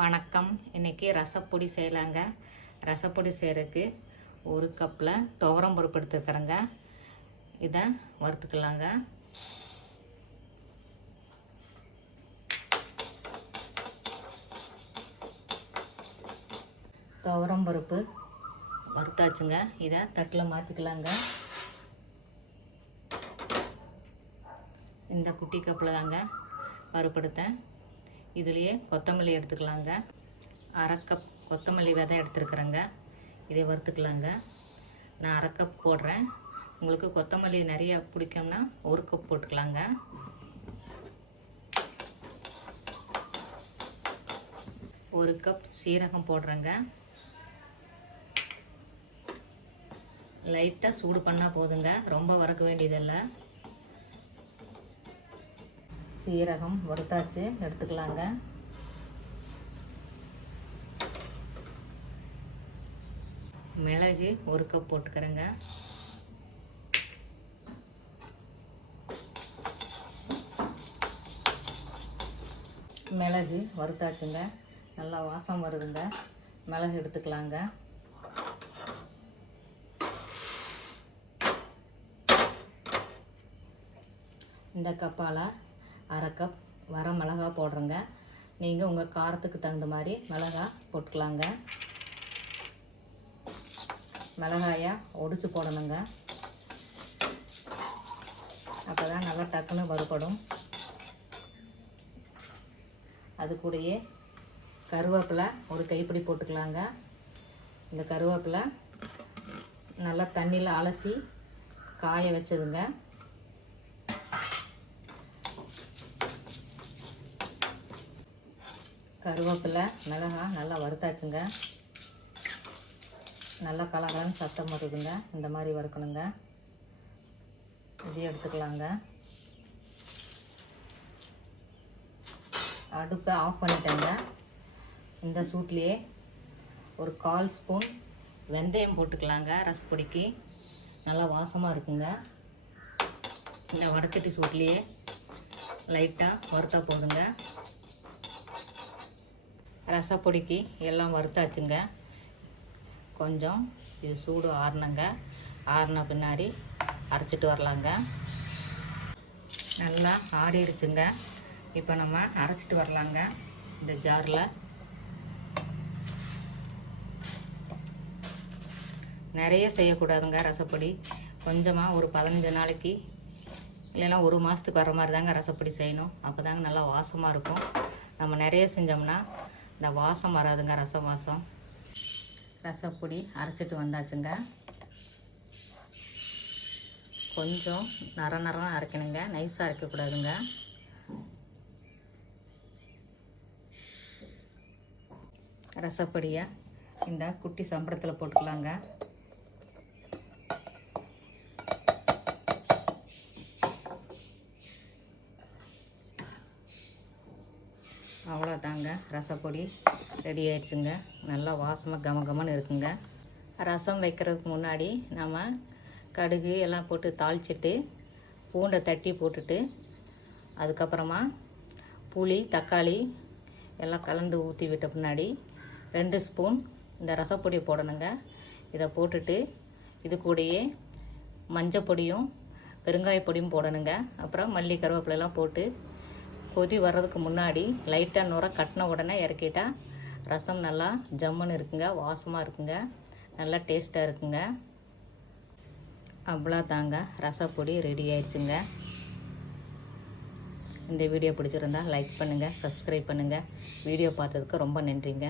வணக்கம். இன்றைக்கி ரசப்பொடி செய்யலாங்க. ரசப்பொடி செய்கிறதுக்கு ஒரு கப்பில் துவரம் பருப்பு எடுத்துருக்குறேங்க இதை வறுத்துக்கலாங்க. துவரம் பருப்பு வறுத்தாச்சுங்க. இதை தட்டில் மாற்றிக்கலாங்க இந்த குட்டி கப்பில் தாங்க பருப்படுத்தேன் இதுலேயே கொத்தமல்லி எடுத்துக்கலாங்க. அரை கப் கொத்தமல்லி விதை எடுத்துருக்குறேங்க. இதை வறுத்துக்கலாங்க. நான் அரை கப் போடுறேன். உங்களுக்கு கொத்தமல்லி நிறையா பிடிக்கும்னா ஒரு கப் போட்டுக்கலாங்க. ஒரு கப் சீரகம் போடுறேங்க. லைட்டாக சூடு பண்ணால் போதுங்க. ரொம்ப வறக்க வேண்டியதில்லை. சீரகம் வறுத்தாச்சு எடுத்துக்கலாங்க. மிளகு ஒரு கப் போட்டுக்கிறேங்க. மிளகு வறுத்தாச்சுங்க. நல்லா வாசம் வருதுங்க. மிளகு எடுத்துக்கலாங்க. இந்த கப்பால் அரை கப் வர மிளகா போடுறேங்க. நீங்கள் உங்கள் காரத்துக்கு தகுந்த மாதிரி மிளகா போட்டுக்கலாங்க. மிளகாயை ஒடிச்சு போடணுங்க. அப்போ தான் நல்லா டக்குன்னு வறுபடும். அது கூடயே கருவேப்பிலை ஒரு கைப்பிடி போட்டுக்கலாங்க. இந்த கருவேப்பிலை நல்லா தண்ணியில் அலசி காய வச்சதுங்க. கருவேப்பிலை மிளகா நல்லா வறுத்தாச்சுங்க. நல்லா கலகலன்னு சத்தம் வருதுங்க. இந்த மாதிரி வறுக்கணுங்க. இதையும் எடுத்துக்கலாங்க. அடுப்பை ஆஃப் பண்ணிட்டேங்க. இந்த சூட்லேயே ஒரு கால் ஸ்பூன் வெந்தயம் போட்டுக்கலாங்க ரசப்பொடிக்கு. நல்லா வாசமாக இருக்குங்க. இந்த வடச்சட்டி சூட்லேயே லைட்டாக வறுத்தா போதுங்க. ரசப்பொடிக்கு எல்லாம் வறுத்தாச்சுங்க. கொஞ்சம் இது சூடு ஆறினங்க. ஆறுன பின்னாடி அரைச்சிட்டு வரலாங்க. நல்லா ஆறிடுச்சுங்க. இப்போ நம்ம அரைச்சிட்டு வரலாங்க. இந்த ஜாரில். நிறைய செய்யக்கூடாதுங்க ரசப்பொடி. கொஞ்சமாக ஒரு பதினஞ்சு நாளைக்கு இல்லைன்னா ஒரு மாதத்துக்கு வர மாதிரி தாங்க ரசப்பொடி செய்யணும். அப்போ தாங்க நல்லா வாசமாக இருக்கும். நம்ம நிறைய செஞ்சோம்னா இந்த வாசம் வராதுங்க ரசம் வாசம். ரசப்பொடி அரைச்சிட்டு வந்தாச்சுங்க. கொஞ்சம் நர நரம் அரைக்கணுங்க. நைஸாக அரைக்கக்கூடாதுங்க. ரசப்பொடியை இந்த குட்டி சம்பளத்தில் போட்டுக்கலாங்க. அவ்வளோதாங்க. ரசப்பொடி ரெடி ஆயிடுச்சுங்க. நல்லா வாசமாக கம கமன்னு இருக்குங்க. ரசம் வைக்கிறதுக்கு முன்னாடி நம்ம கடுகு எல்லாம் போட்டு தாளிச்சிட்டு பூண்டை தட்டி போட்டுட்டு அதுக்கப்புறமா புளி தக்காளி எல்லாம் கலந்து ஊற்றி விட்ட பின்னாடி ரெண்டு ஸ்பூன் இந்த ரசப்பொடி போடணுங்க. இதை போட்டுட்டு இது கூடயே மஞ்சள் பொடியும் பெருங்காய பொடியும் போடணுங்க. அப்புறம் மல்லி கருவேப்பிலெல்லாம் போட்டு கொதி வர்றதுக்கு முன்னாடி லைட்டாக நுர கட்டின உடனே இறக்கிட்டா ரசம் நல்லா ஜம்முன்னு இருக்குங்க வாசமாக இருக்குங்க நல்லா டேஸ்ட்டாக இருக்குங்க. அவ்வளோ தாங்க ரசப்பொடி ரெடி ஆயிடுச்சுங்க. இந்த வீடியோ பிடிச்சிருந்தா லைக் பண்ணுங்கள் சப்ஸ்கிரைப் பண்ணுங்கள் வீடியோ பார்த்ததுக்கு ரொம்ப நன்றிங்க.